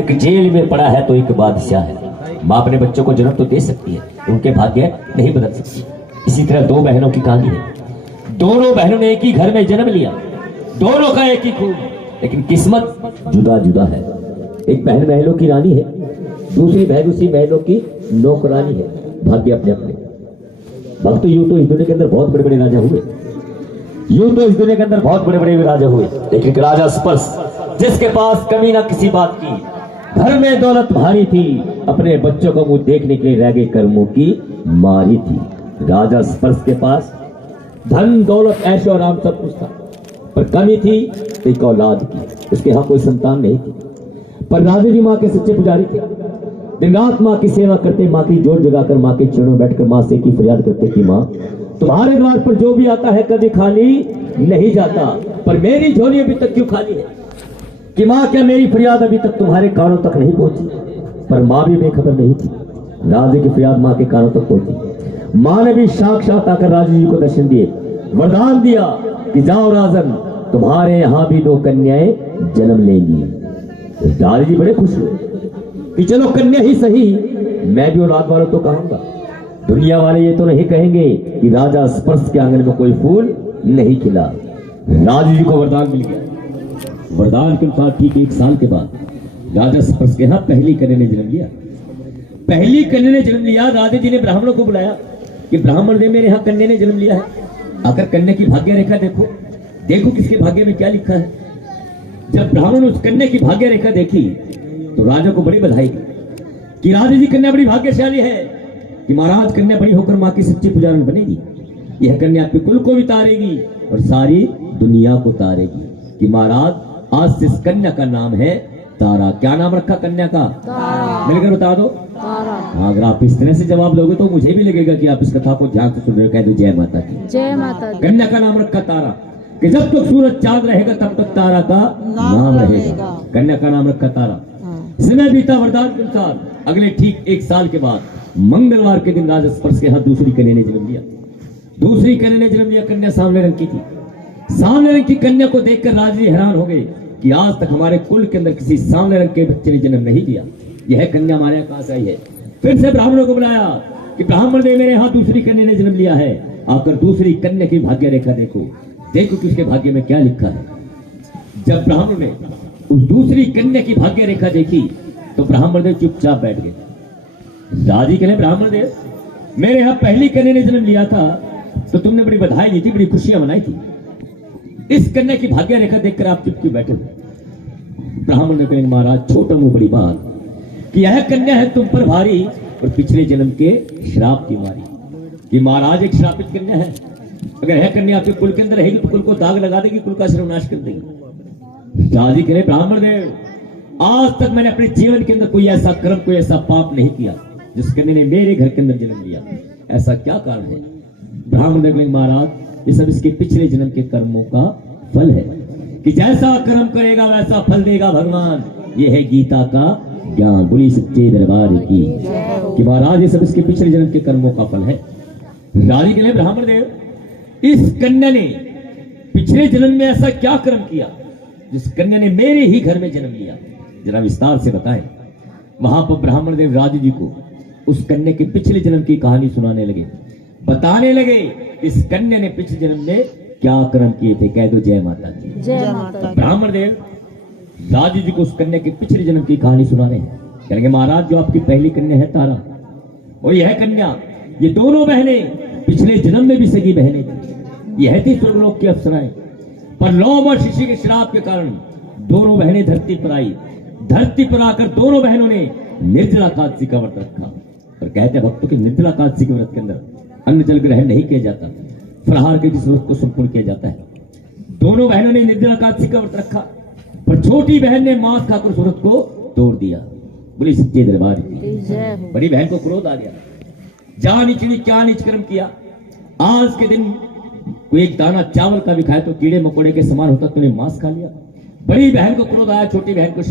एक जेल में पड़ा है तो एक बादशाह है। माँ अपने बच्चों को जन्म तो दे सकती है, उनके भाग्य नहीं बदल सकती। इसी तरह दो बहनों की कहानी है। दोनों बहनों ने एक ही घर में जन्म लिया, दोनों का एक ही खून, लेकिन किस्मत जुदा जुदा है। एक बहन महलों की रानी है, दूसरी बहन उसी महलों की नौकरानी है। भाग्य अपने अपने। भक्त यूं तो इस दुनिया के अंदर बहुत बड़े बड़े राजा हुए, यूं तो इस दुनिया के अंदर बहुत बड़े बड़े राजा हुए, लेकिन राजा स्पर्श जिसके पास कमी ना किसी बात की, घर में दौलत भारी थी, अपने बच्चों को मुंह देखने के लिए रह गए कर्मों की मारी थी। राजा स्पर्श के पास धन दौलत ऐशो आराम सब कुछ था, पर कमी थी एक औलाद की। उसके यहाँ कोई संतान नहीं थी, पर राजा जी माँ के सच्चे पुजारी थे। दिन रात माँ की सेवा करते, माँ की जोर जगाकर माँ के चरणों में बैठकर माँ से की फरियाद करते कि माँ तुम्हारे द्वार पर जो भी आता है कभी खाली नहीं जाता, पर मेरी झोली अभी तक क्यों खाली है? कि माँ क्या मेरी फरियाद अभी तक तुम्हारे कानों तक नहीं पहुंची? पर माँ भी बेखबर नहीं थी। राजा की फरियाद माँ के कानों तक पहुंची। माँ ने भी साक्षात आकर राजा जी को दर्शन दिए, वरदान दिया कि जाओ राजन, तुम्हारे यहाँ भी दो कन्याएं जन्म लेंगी। राजा जी बड़े खुश हुए कि चलो कन्या ही सही, मैं भी औलाद वालों तो कहूंगा। दुनिया वाले ये तो नहीं कहेंगे कि राजा स्पर्श के आंगन में कोई फूल नहीं खिला। राजा जी को वरदान मिल गया। वरदान के अनुसार ठीक 1 साल के बाद राजा स्पर्श के यहाँ पहली कन्या ने जन्म लिया। पहली कन्या ने जन्म लिया। राजा जी ने ब्राह्मणों को बुलाया कि ब्राह्मण ने मेरे यहाँ कन्या ने जन्म लिया है, आकर कन्या की भाग्य रेखा देखो, देखो किसके भाग्य में क्या लिखा है। जब ब्राह्मण उस कन्या की भाग्य रेखा देखी तो राजा को बड़ी बधाई कि राजा जी कन्या बड़ी भाग्यशाली है कि महाराज कन्या बड़ी होकर माँ की सच्ची पुजारन बनेगी। यह कन्या आपके कुल को भी तारेगी और सारी दुनिया को तारेगी। कि महाराज आज से इस कन्या का नाम है तारा। क्या नाम रखा कन्या का? मिलकर बता दो। हाँ, अगर आप इस तरह से जवाब दोगे तो मुझे भी लगेगा कि आप इस कथा को ध्यान से सुन रहे हो। कह दो जय माता की। जय माता दी। कन्या का नाम रखा तारा कि जब तक सूरज चांद रहेगा तब तक तारा का नाम रहेगा। कन्या का नाम रखा तारा। समय बीता। वरदान के अनुसार अगले ठीक 1 साल के बाद मंगलवार के दिन राजा स्पर्श के हाथ दूसरी कन्या ने जन्म लिया। दूसरी कन्या ने जन्म लिया। कन्या सांवले रंग की थी। सांवले रंग की कन्या को देखकर राजा जी हैरान हो गए कि आज तक हमारे कुल के अंदर किसी सांवले रंग के बच्चे ने जन्म नहीं लिया। यह कन्या हमारे यहाँ कहां से आई है? फिर से ब्राह्मणों को बुलाया कि ब्राह्मण ने मेरे यहाँ दूसरी कन्या ने जन्म लिया है, आकर दूसरी कन्या की भाग्य रेखा देखो, देखो किसके भाग्य में क्या लिखा है। जब ब्राह्मण ने उस दूसरी कन्या की भाग्य रेखा देखी तो ब्राह्मण देव चुपचाप बैठ गए। राजी के लिए ब्राह्मण देव, मेरे यहाँ पहली कन्या ने जन्म लिया था तो तुमने बड़ी बधाई दी थी, बड़ी खुशियां मनाई थी। इस कन्या की भाग्य रेखा देखकर आप चुप क्यों बैठे? ब्राह्मण ने कहा महाराज छोटा मुंह बड़ी बात कि यह कन्या है तुम पर भारी और पिछले जन्म के श्राप की मारी। कि महाराज एक श्रापित कन्या है, अगर यह कन्या आपके कुल के अंदर रहेगी तो कुल को दाग लगा देगी, कुल का सर्वनाश कर देगी। दादी के लिए ब्राह्मण देव, आज तक मैंने अपने जीवन के अंदर कोई ऐसा कर्म, कोई ऐसा पाप नहीं किया जिस कन्या ने मेरे घर के अंदर जन्म लिया। ऐसा क्या कारण है? ब्राह्मण देव, महाराज ये सब इसके पिछले जन्म के कर्मों का फल है कि जैसा कर्म करेगा वैसा फल देगा भगवान। ये है गीता का ज्ञान। बोली सच्चे दरबार की कि महाराज ये सब इसके पिछले जन्म के कर्मों का फल है। राजी के लिए ब्राह्मण देव, इस कन्या ने पिछले जन्म में ऐसा क्या कर्म किया जिस कन्या ने मेरे ही घर में जन्म लिया? जरा विस्तार से बताएं। वहां पर ब्राह्मण देव राजा जी को उस कन्या के पिछले जन्म की कहानी सुनाने लगे, बताने लगे इस कन्या ने पिछले जन्म में क्या कर्म किए थे। कह दो जय माता की। जय माता। ब्राह्मण देव राजा जी को उस कन्या के पिछले जन्म की कहानी सुनाने कहेंगे महाराज जो आपकी पहली कन्या है तारा और यह कन्या, ये दोनों बहनें पिछले जन्म में भी सगी बहनें थी। यह थी स्वर्गलोक की अप्सराएं, पर 9 वर्ष ऋषि के श्राप के कारण दोनों बहनें धरती पर आई। धरती पर आकर दोनों बहनों ने निर्जला एकादशी का व्रत रखा। और कहते भक्तों के निर्जला एकादशी के व्रत के अंदर अन्न जल ग्रहण नहीं किया जाता, फलाहार के जिस व्रत को संपूर्ण किया जाता है। दोनों बहनों ने निर्जला एकादशी का व्रत रखा, पर छोटी बहन ने मांस खाकर उस व्रत को तोड़ दिया। बोली सच्चे दरबार की। बड़ी बहन को क्रोध आ गया, जा नीचनी क्या नीच कर्म किया। आज के दिन कोई एक दाना चावल का भी खाए तो कीड़े मकोड़े के समान होता, तूने मांस खा लिया। बड़ी बहन को क्रोध आया, छोटी बहन को